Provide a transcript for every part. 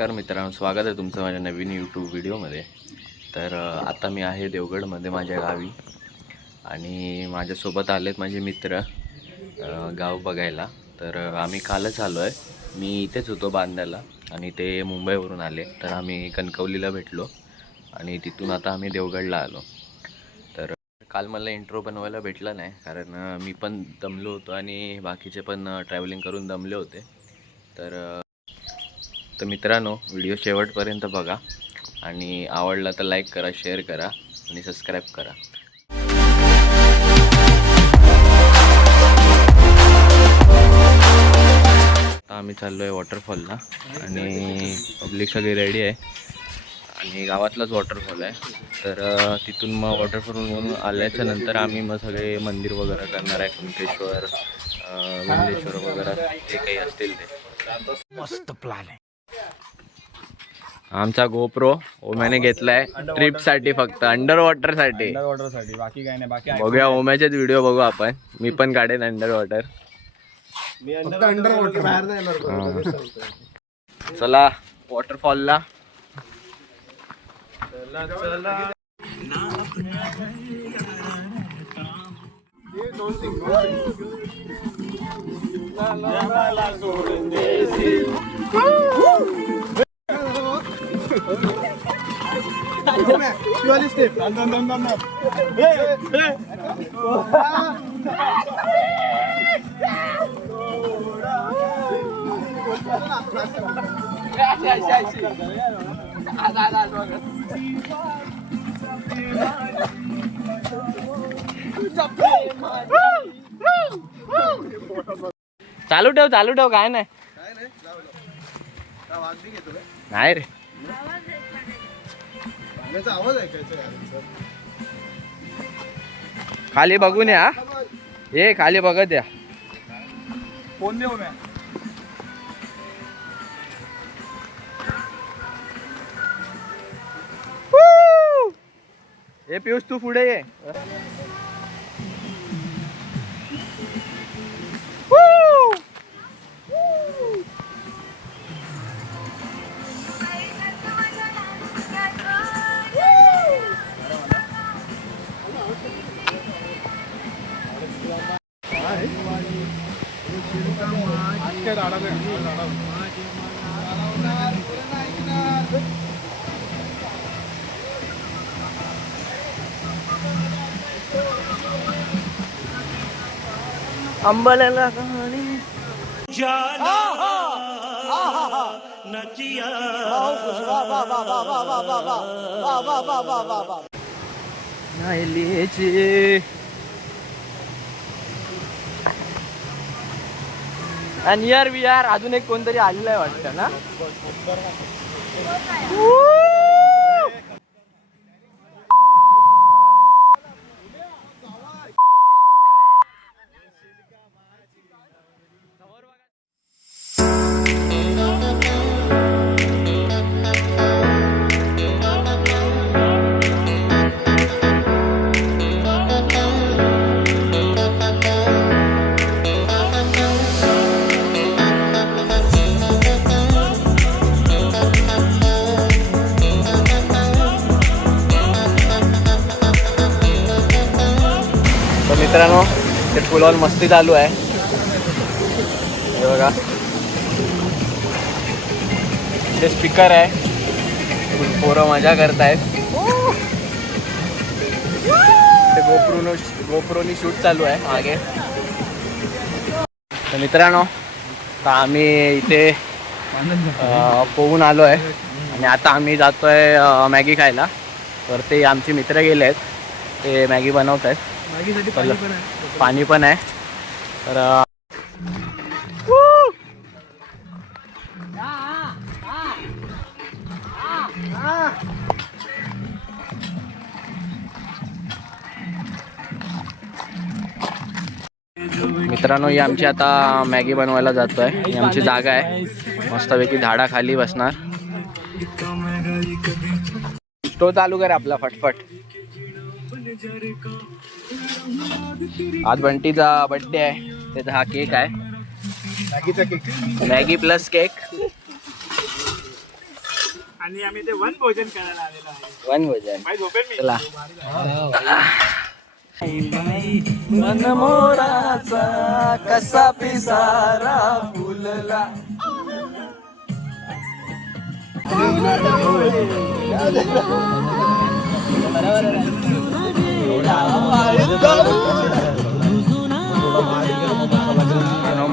नमस्कार मित्रांनो, स्वागत आहे तुमचं माझ्या नवीन यूट्यूब व्हिडिओमध्ये. तर आता मी आहे देवगडमध्ये माझ्या गावी आणि माझ्यासोबत आलेत माझे मित्र गाव बघायला. तर आम्ही कालच आलो आहे. मी इथेच होतो बांद्याला आणि ते मुंबईवरून आले. तर आम्ही कणकवलीला भेटलो आणि तिथून आता आम्ही देवगडला आलो. तर काल मला इंट्रो बनवायला भेटला नाही कारण मी पण दमलो होतो आणि बाकीचे पण ट्रॅव्हलिंग करून दमले होते. तर मित्रांनो, व्हिडिओ शेवटपर्यंत बघा आणि आवडला तर लाईक करा, शेअर करा आणि सबस्क्राईब करा. आता आम्ही चाललो आहे वॉटरफॉलला आणि पब्लिक सगळी रेडी आहे आणि गावातलाच वॉटरफॉल आहे. तर तिथून मग वॉटरफॉलवरून आल्याच्या नंतर आम्ही मग सगळे मंदिर वगैरे करणार आहे. कुंकेश्वर, विंदेश्वर वगैरे जे काही असतील ते. मस्त प्लॅन आहे. आमचा गोप्रो ओम्याने घेतलाय ट्रिपसाठी, फक्त अंडर वॉटरसाठी. बाकी काय नाही. बाकी बघूया ओम्याचेच व्हिडिओ बघू आपण. मी पण काढेन अंडर वॉटर. चला वॉटरफॉलला. चालू ठेव काय नाही. नाही रे, खाली बघून या. हे खाली बघत या. फोन देऊ ना. हे पियुष तू पुढे ये. अंबलेला आणि यार वी आर अजून एक कोणतरी आलेलं आहे वाटतं ना. मित्रांनो, ते फुलॉन मस्ती चालू आहे. हे बघा, ते स्पीकर आहे. पोरं मजा करतायत. ते गोप्रोनी शूट चालू आहे मागे. तर मित्रांनो, आता आम्ही इथे पोहून आलो आहे आणि आता आम्ही जातोय मॅगी खायला. तर ते आमचे मित्र गेले आहेत, ते मॅगी बनवत आहेत. पाणी पण आहे. तर मित्रांनो, ही आमची आता मॅगी बनवायला जातोय. ही आमची जागा आहे. मस्तपैकी झाडाखाली बसणार. स्टोव चालू कर आपला फटफट. आज बंटीचा बर्थडे आहे, त्याचा हा केक आहे. मॅगीचा केक, मॅगी प्लस केक. आणि आम्ही ते वन भोजन करायला आलेलो आहे. वन भोजन. बाई झोपेल मी. चला. मन मोराचा कसा पिसारा फुलला.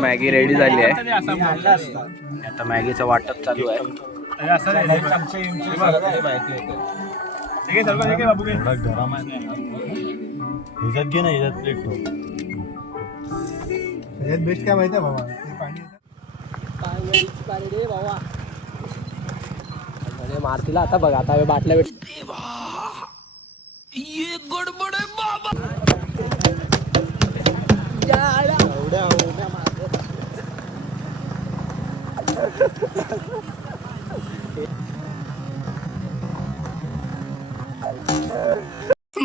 मॅगी रेडी झाली आहे. आता मॅगीचं वाटप चालू आहे. बेस्ट काय माहिती आहे बाबा ते पाणी मारतीला आता बघा आता बाटल्या भेट.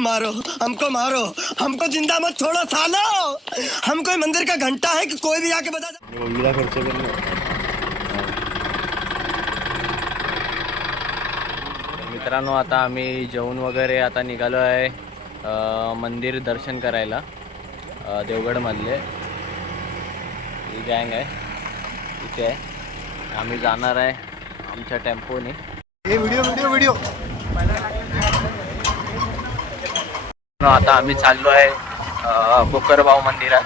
मारो हमको जिंदा मत छोड़ो सालो. हम कोई मंदिर का घंटा है कि कोई भी आके बता दे. मित्रांनो आता आम्ही जेवण वगैरे आता निघालो आहे मंदिर दर्शन करायला. देवगडमधले ही गँग आहे इथे आहे. आम्ही जाणार आहे आमच्या टेम्पोने. हे व्हिडिओ आता आम्ही चाललो आहे कोकरबाव मंदिरात.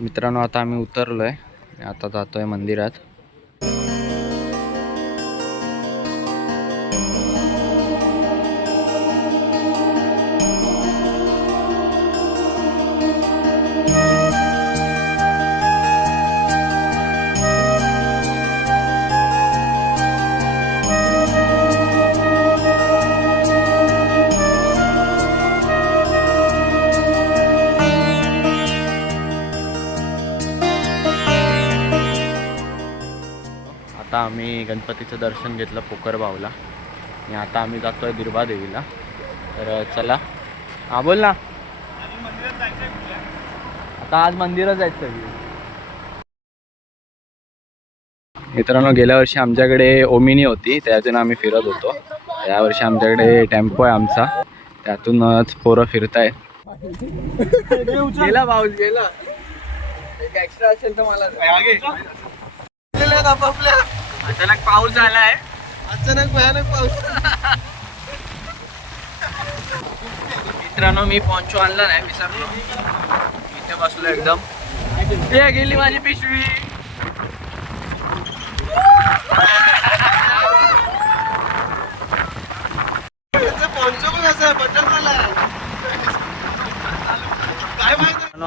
मित्रांनो आता आम्ही उतरलो आहे आता जातोय मंदिरात. आता आम्ही गणपतीचं दर्शन घेतलं कोकरबावला आणि आता आम्ही जातोय बिरबा देवीला. तर चला. हां बोल ना. आता आज मंदिरात जायचं. मित्रांनो गेल्या वर्षी आमच्याकडे ओमिनी होती त्यातून आम्ही फिरत होतो. यावर्षी आमच्याकडे टेम्पो आहे आमचा त्यातूनच पोरं फिरतायत. गेला पाऊस गेला. एक एक्स्ट्रा असेल तर मला अचानक पाऊस आलाय. अचानक भयानक पाऊस. मित्रांनो मी पॉन्चो आणला नाही विसरलो. इथे बसलो एकदम. हे गेली माझी पिशवी.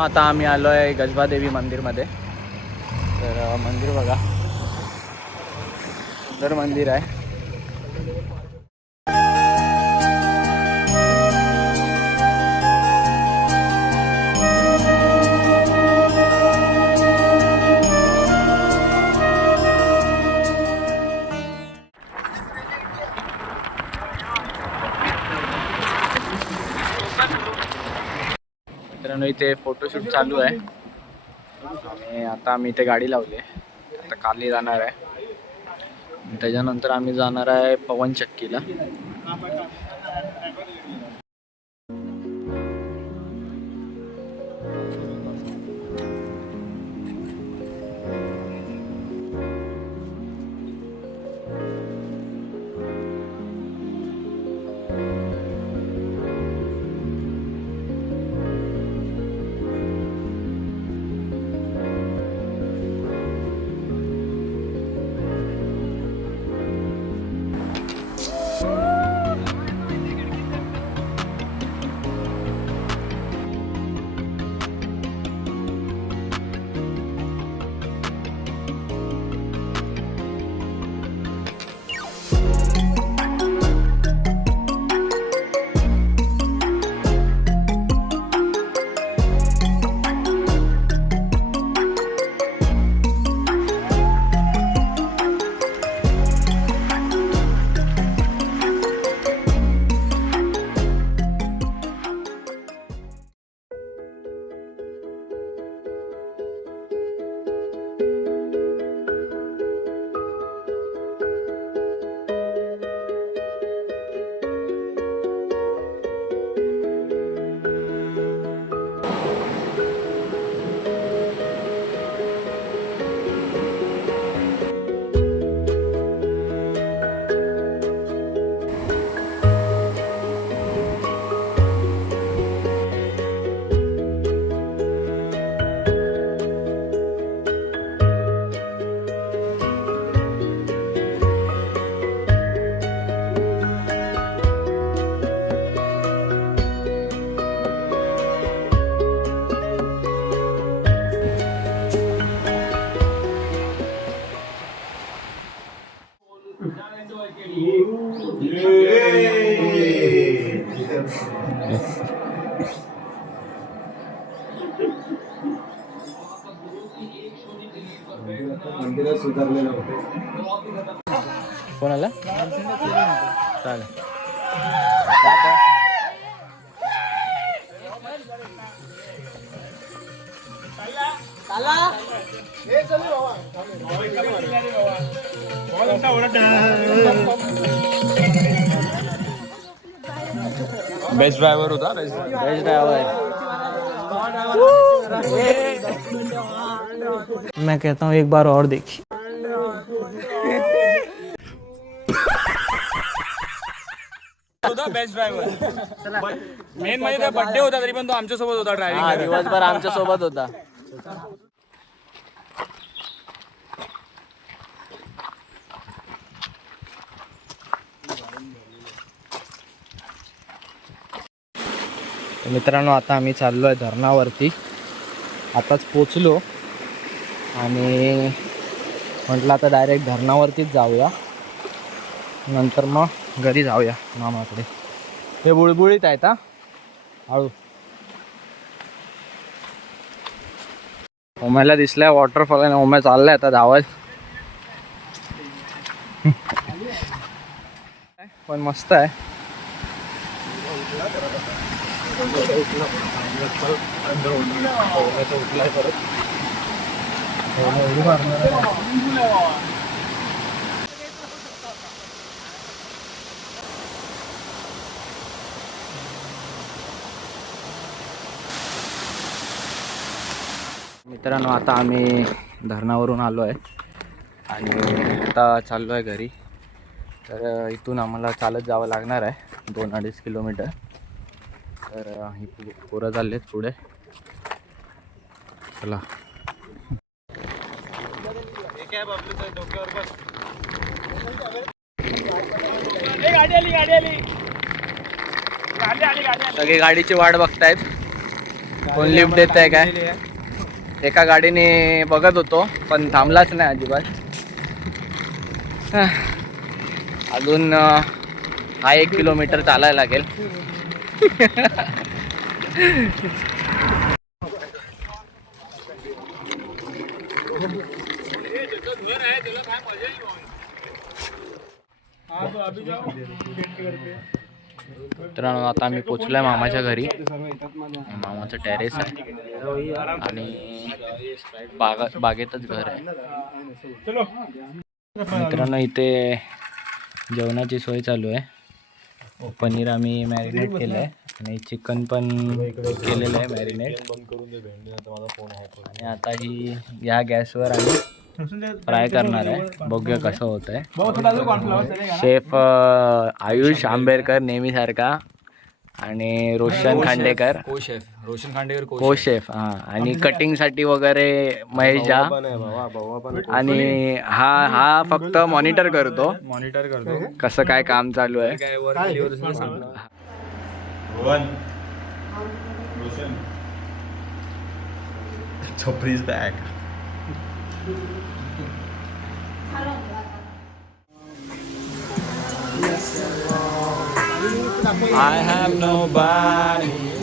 आता आम्ही आलोय गजबादेवी मंदिरमध्ये. तर मंदिर बघा सुंदर मंदिर आहे. मित्रांनो इथे फोटोशूट चालू आहे आणि आता आम्ही इथे गाडी लावली आहे. आता खाली जाणार आहे. त्याच्यानंतर आम्ही जाणार आहे पवनचक्कीला. मंदिरात सुधारलेलं होतं. कोणाला चालेल. बेस्ट ड्रायव्हर होता. Best driver. मैं कहता हूँ एक बार और देखिए. Best driver. मेन म्हणजे त्या बर्थडे होता तरी पण तो आमच्या सोबत होता हा, ड्रायव्हिंग. दिवसभर आमच्या सोबत होता. मित्रांनो आता आम्ही चाललो आहे धरणावरती. आताच पोचलो आणि म्हटलं आता डायरेक्ट धरणावरतीच जाऊया, नंतर मग घरी जाऊया मामाकडे. हे बुळबुळीत आहेत हा हळू. ओम्याला दिसलाय वॉटरफॉल आणि ओम्या चाललाय आता धावत. पण मस्त आहे. मित्रांनो आता आम्ही धरणावरून आलो आहे आणि आता चाललो आहे घरी. तर इथून आम्हाला चालत जावं लागणार आहे 2-2.5 किलोमीटर. तर ही पोरं चाललेत पुढे. चला. सगळी गाडीची वाट बघतायत. कोण लिफ्ट देत आहे काय. एका गाडीने बघत होतो पण थांबलाच नाही अजिबात. अजून हा 1 किलोमीटर चालायला लागेल. मित्रांनो आता आम्ही पोचलोय मामाच्या घरी. मामाचं टेरेस आहे आणि बागेतच घर आहे. मित्रांनो इथे जेवणाची सोय चालू आहे. पनीर आम्ही मॅरिनेट केलं आहे आणि चिकन पण केलेलं आहे मॅरिनेट. आणि आता ही या गॅसवर आम्ही फ्राय करणार आहे. बघूया कसं होत आहे. शेफ आयुष आंबेडकर नेहमीसारखा आणि रोशन खांडेकर को शेफ. हा आणि कटिंग साठी वगैरे महेश झा. आणि हा फक्त मॉनिटर करतो कसं काय काम चालू आहे. I have nobody.